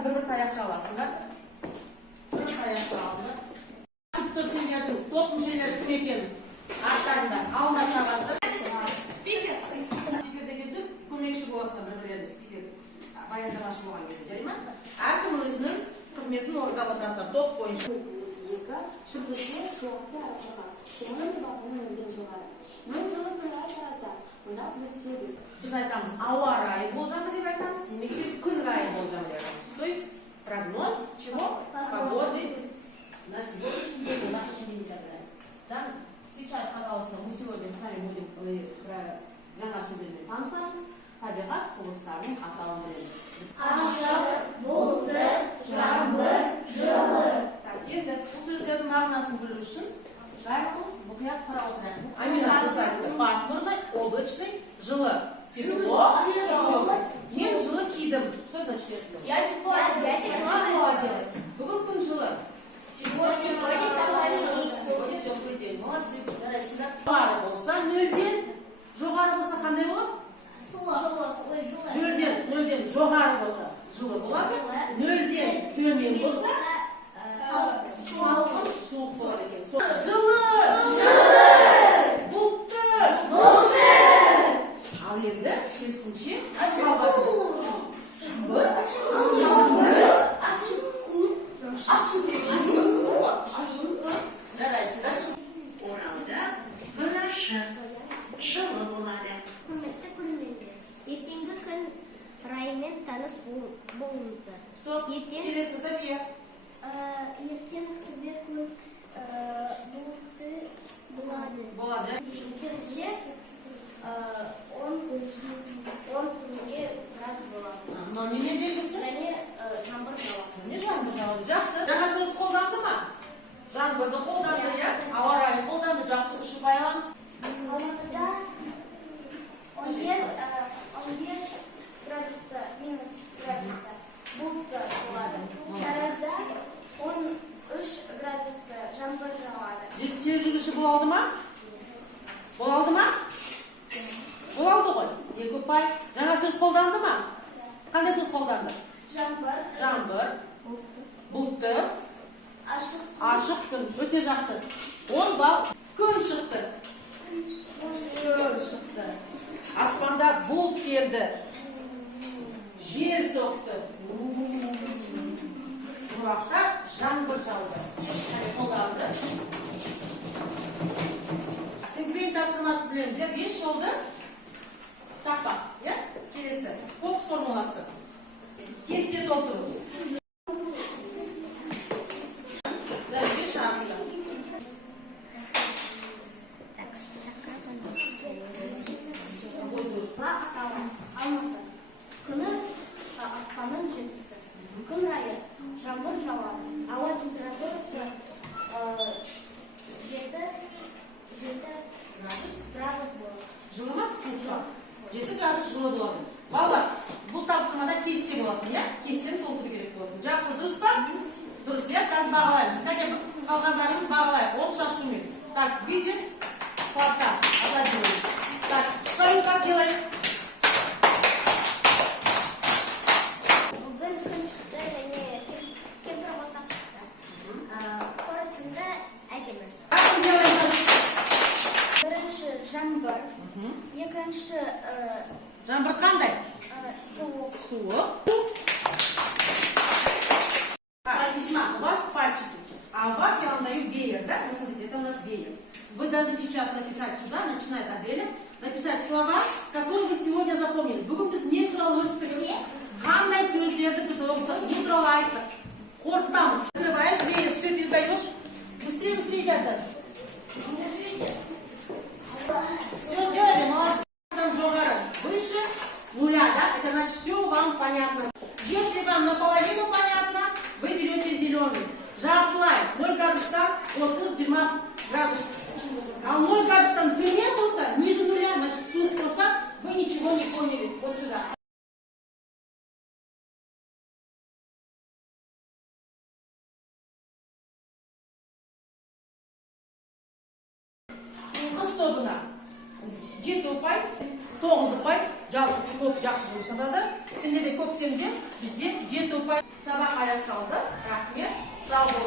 Қазір бір таяқша аласыңдар. Бір таяқша алыңдар. Ашып тұр сендердің топ мүшелері кім екенін. Арттарында алдында қағаздар. Спикердегі сөз көмекші боласыңдар бір-бірлеріне спикер баяндамашы болған кезде, жарай ма? Әркім өзінің қызметін орындап отырасыздар топ бойынша. Біз айтамыз ауа райы болжамы деп айтамыз, немесе күн райы болжамы деп айтамыз. То есть прогноз чего? Погоды на сегодняшний день, на завтрашний день и так далее. Сейчас, пожалуйста, мы сегодня с вами будем жаңа сөздермен танысамыз. Табиғат құбылыстарының атауын білеміз. Ашық, бұлтты, жаңбыр, жылы. Енді бұл сөздердің мағынасын білу үшін жайлымыз мұқият қарап отырайық. Пасмурный, облачный, жылы. Тепло, теплый. Мен жылы кидім. Что значит тепло? Я тепло одела. Бүгін күн жылы. Сегодня теплый день. Молодцы. Жарайсыңдар. Жоғары болса, нөлден. Жоғары болса қандай болады? Нөлден жоғары болса жылы болады. Нөлден төмен болса суық болады екен. Жылы, бұлтты. Ал енді керісінше жаңбыр, ашық күн. Жарайсыңдар. Оралда күн ашық, жылы болады. Құрметті көрермендер, ертеңгі күн райымен таныс болыңыздар. Стоп. Келесі София. Ертең күндер күн бұлтты болады. Болады. Түнде 10 түнде градус болады. Но не белгісі? Және жаңбыр жауады. Не жаңбыр жауады? Жақсы. Жаңа сөз қолданды ма? Жаңбырды қолданды, я? Ауа райын қолданды. Жақсы, үші байламыз. Алматыда 15 градуста, минус градуста бұлтты болады. Таразда 13 градуста жаңбыр жауады. Тележүргіші болады ма? Болады ма? Болады ғой. Екіұпай. Жаңа сөз қолданды ма? Қандай сөз қолданды? Жаңбыр, бұлтты, ашық күн. Өте жақсы. 10 балл. Күн шықты. Аспанда бұлт келді. Жел соқты. Құрақта жаңбыр жауды. Қолданды. Синхрон тапсырмасын білеміз. 5 жолды тақпақ. Келесі. Фокус формуласы. Кесте толтырыңыз. Алматы. Күні ақпанның 7-сі. Күн райы жаңбыр жауады. Ауа температурасы 7 градус болады. Жылы ма? Суық. 7 градус жылы болады. Балалар, бұл тапсырмада кесте болады, я? Кестені толтыру керек болады. Жақсы, дұрыс па? Дұрыс, я? Қазір бағалаймыз. Кәне біз қалғандарымыз бағалайық. Ол шашумен. Так, видим? Платка. Аплодируем. Так, стою как делаем? Бүгін күн шықты және кемпір болсақ шықты. Қорытынды әдемі. Как делаем? Бірінші жаңбыр, екінші Жаңбыр қандай? суық. Суық. Так, весьма. У вас пальчики. А у вас я вам даю веер, да? Вы смотрите, это у нас веер. Вы должны сейчас написать сюда, начиная от Аделя, написать слова, которые вы сегодня запомнили. Бүгін біз не туралы өттік? Қандай сөздерді біз оқыдық? Не туралы айттық? Қорытпамыз. Открываешь веер, все передаешь. Быстрее, быстрее, ребята. Все сделали, молодцы. Жоғары. Выше нуля, да? Это значит все вам понятно. Если вам наполовину понятно, вы берете зеленый. Жартылай. 0 градустан 30-20 градусов. А 0 градустан төмен болса, ниже нуля, значит суық болса, вы ничего не поняли. Вот сюда. Қыс тобына 7 ұпай, 9 ұпай, жалпы көп жақсы жұмыс жасады. Сендерде көктемде бізде 7 ұпай сабақ аяқталды. Рахмет. Сау болыңыз.